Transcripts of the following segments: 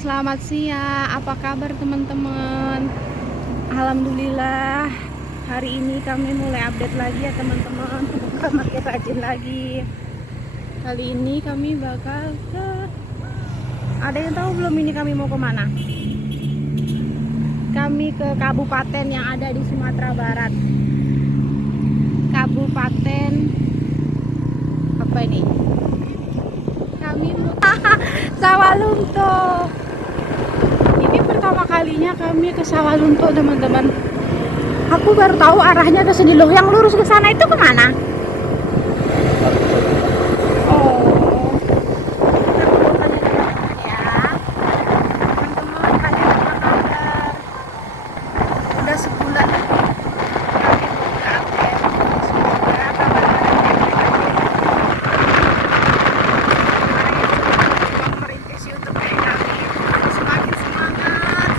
selamat siang. Apa kabar teman-teman? Alhamdulillah, hari ini kami mulai update lagi ya teman-teman. Semoga makin rajin lagi. Kali ini kami bakal ke... Ada yang tahu belum ini kami mau kemana? Kami ke kabupaten yang ada di Sumatera Barat. Kabupaten apa ini? Kami mau Sawalunto. Ini pertama kalinya kami ke Sawalunto teman-teman. Aku baru tahu arahnya ke sini loh. Yang lurus ke sana itu kemana? Oh, kita teman-teman ya. Teman-teman kalian apa kabar? Udah sebulan kami buka update. Semoga kabar merintis YouTube kami semakin semangat,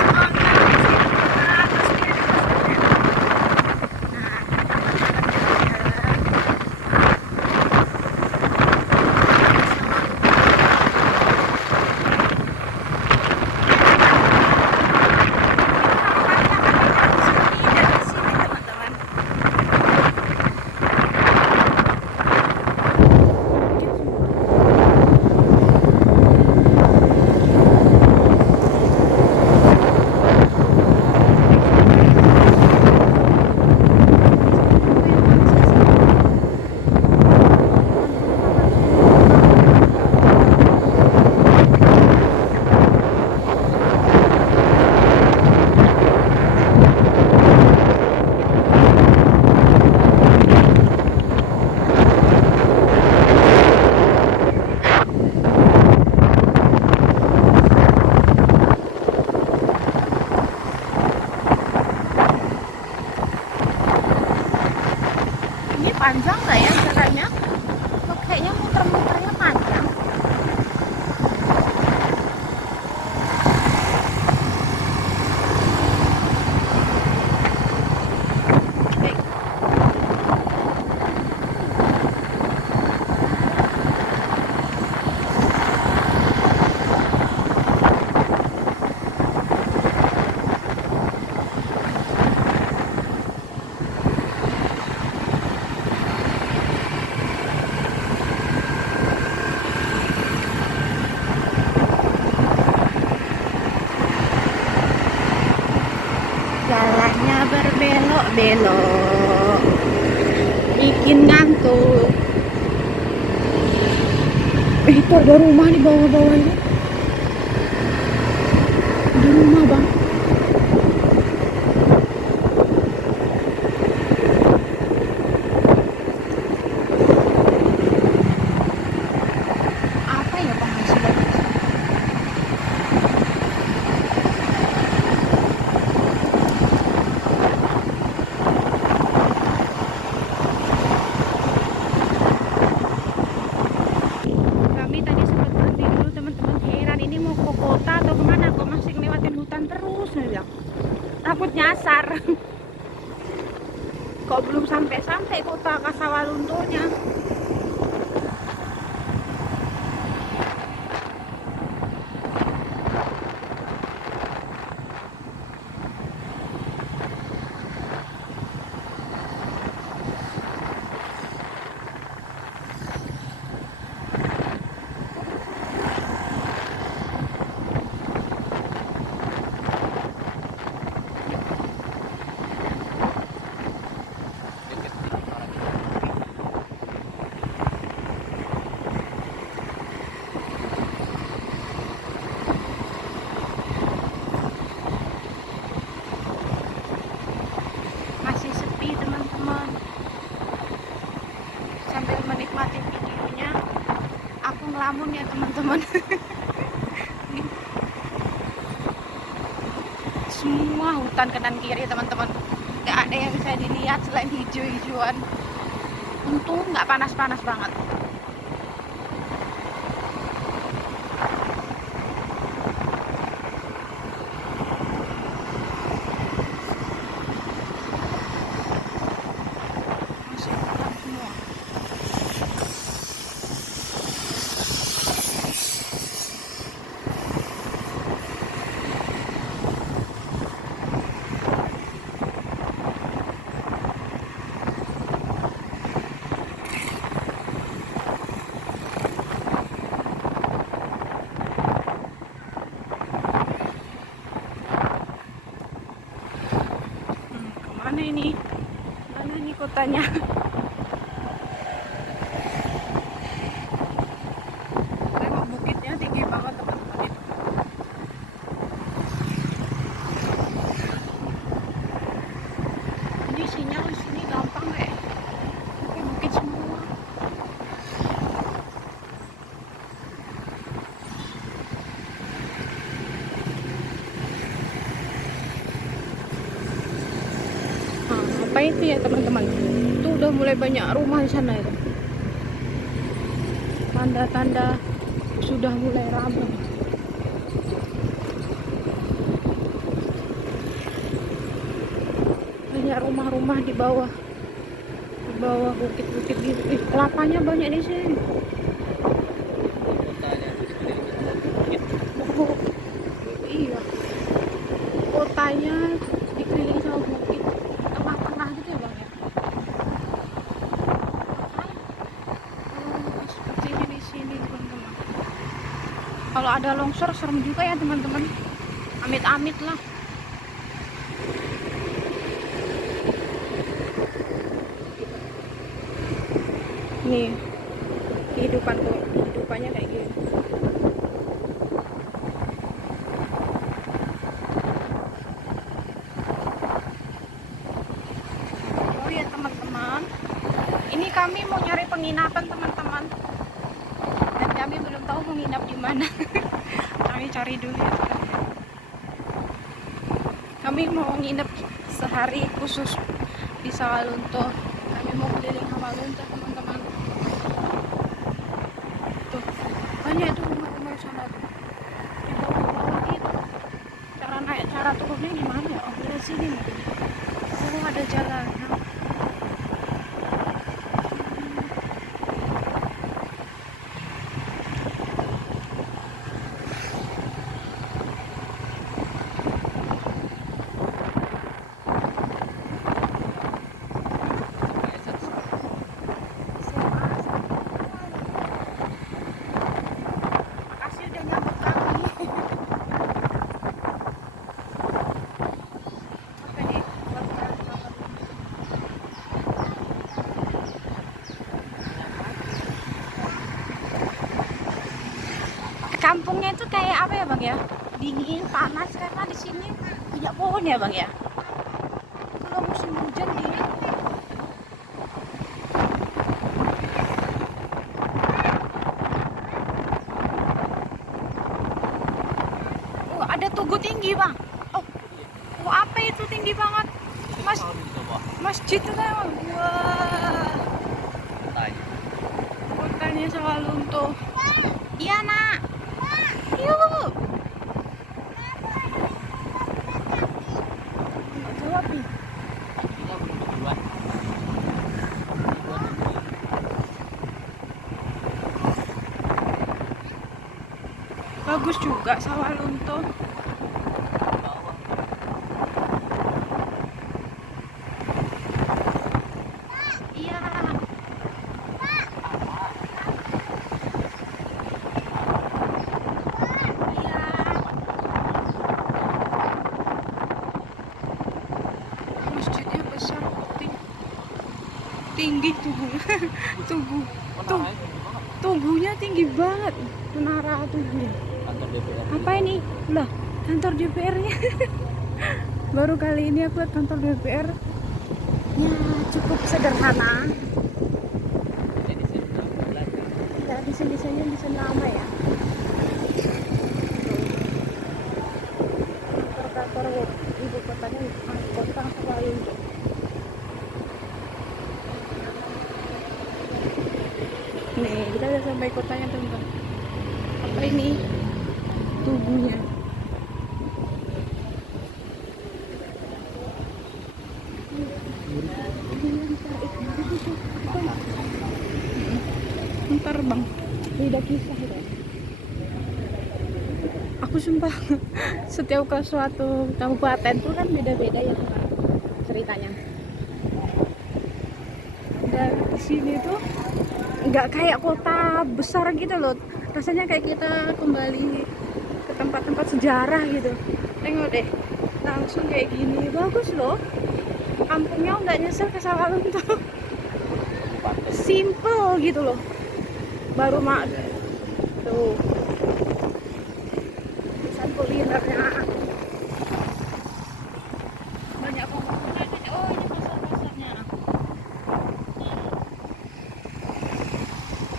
panjang nggak ya jalannya? Kok kayaknya muter-muternya panjang. Jalannya berbelok-belok, bikin ngantuk. Itu ada rumah di bawah-bawahnya. Ada rumah bang. Apa ya penghasilan? Kami tadi sempat berhenti dulu teman-teman, heran ini mau ke kota atau kemana, kok masih ngelewatin hutan terus ya. Takut nyasar. Kok belum sampai-sampai kota Sawaluntonya. Masih sepi teman-teman. Sambil menikmati videonya, aku ngelamun ya teman-teman. Semua hutan kanan kiri teman-teman, nggak ada yang bisa dilihat selain hijau-hijauan. Untung nggak panas-panas banget. Masih hutan semua. nih? Mana nih kotanya? Tengok bukitnya tinggi banget teman-teman itu. Ini sinyal di sini gampang kayak. Oke, bukit semua. Nah, apa itu ya teman-teman? Itu udah mulai banyak rumah di sana itu. Tanda-tanda sudah mulai ramai. Banyak rumah-rumah di bawah bukit-bukit gitu. Ih, kelapanya banyak di sini. Oh, iya. Kotanya dikelilingi sama bukit. Tengah-tengah gitu ya bang ya. Oh, seperti ini di sini teman-teman. Kalau ada longsor serem juga ya teman-teman. Amit-amit lah. Nih kehidupannya kayak gini. Oh ya teman-teman, ini kami mau nyari penginapan teman-teman, dan kami belum tahu mau nginap di mana. Kami cari dulu ya teman-teman. Kami mau nginep sehari khusus di Sawalunto. Kami mau keliling Sawalunto teman-teman. Tuh, banyak itu rumah-rumah di sana tuh. Di bawah-bawah gitu. Cara turunnya gimana ya? Oh, dari sini nih. Oh, ada jalan. Makasih udah nyambut kami. Oke nih, kampungnya itu kayak apa ya bang ya? Dingin, panas karena di sini banyak pohon ya bang ya. Kalau musim hujan dingin. Oh, ada tugu tinggi bang. Oh, oh apa itu tinggi banget? Masjid itu kan? Wah, kotanya Sawalunto. Iya nak. Yuk. Nggak jawab nih. Bagus juga Sawalunto. Iya. Masjidnya besar, tinggi tugu. tugu tuh tugunya tinggi banget, menara tugunya. Apa ini lah, kantor DPR-nya. Baru kali ini aku lihat kantor DPR ya, cukup sederhana ya. Desainnya desain lama ya. Kantor ibu kotanya kota Sawalunto. Nih kita udah sampai kotanya teman-teman. Apa ini tubuhnya? Ntar bang, beda kisah ya. Aku sumpah setiap ke suatu kabupaten tuh kan beda-beda ya ceritanya. Dan di sini tuh nggak kayak kota besar gitu loh. Rasanya kayak kita kembali ke tempat-tempat sejarah gitu. Tengok deh, langsung kayak gini, bagus loh. kampungnya nggak nyesel ke Sawalunto. Simple gitu loh. Baru tuh pesan kulinernya. Banyak pembangunan. Oh, ini pasar-pasarnya.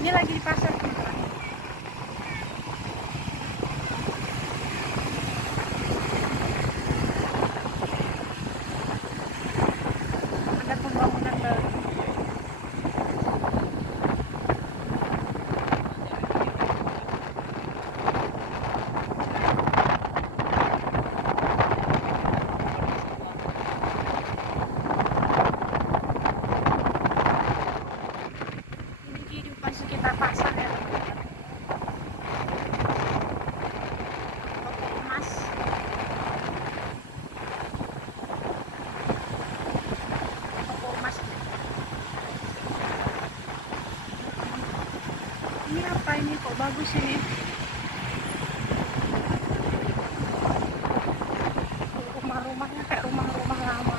Ini lagi di pasar, teman-teman. Ada pembangunan baru. Ini kehidupan sekitar pasar ya, teman-teman. Toko emas. Toko emas. Ini apa ini, kok bagus ini? Rumah-rumahnya kayak rumah-rumah lama.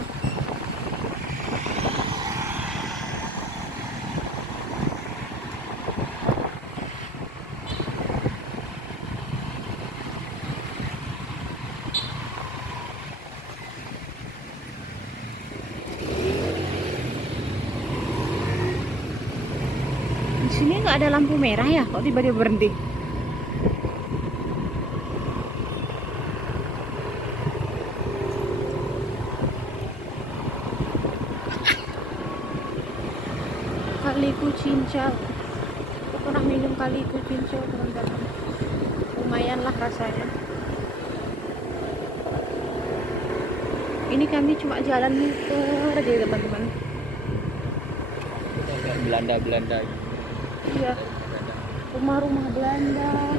Di sini nggak ada lampu merah ya? Kok tiba-tiba berhenti? Kaliku cincau. Aku pernah minum kaliku cincau, teman-teman. Lumayan lah rasanya. Ini kami cuma jalan muter aja, teman-teman. Belanda Iya, rumah-rumah Belanda.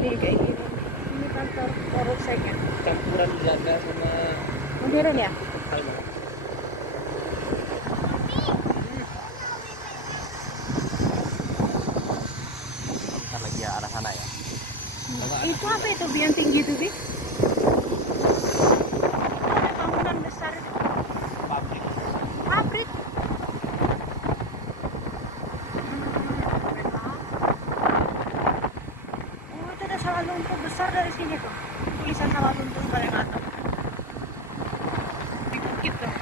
Nih kayak gini. Ini kantor Polsek ya. campuran Belanda sama Modern ya? Palembang. Kita lagi ya arah sana ya. Itu apa itu yang tinggi itu, Bi? Ada bangunan besar itu. Pabrik. Pabrik. Oh, itu ada Sawalunto besar dari sini tuh. Tulisan Sawalunto paling atas. Di bukit tuh.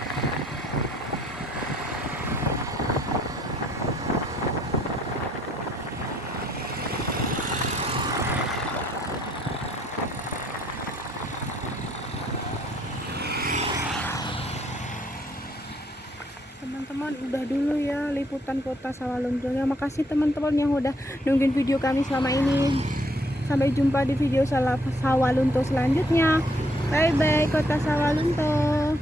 Teman-teman, udah dulu ya liputan kota Sawalunto. Makasih teman-teman yang udah nungguin video kami selama ini. Sampai jumpa di video Sawalunto selanjutnya. Bye bye kota Sawalunto.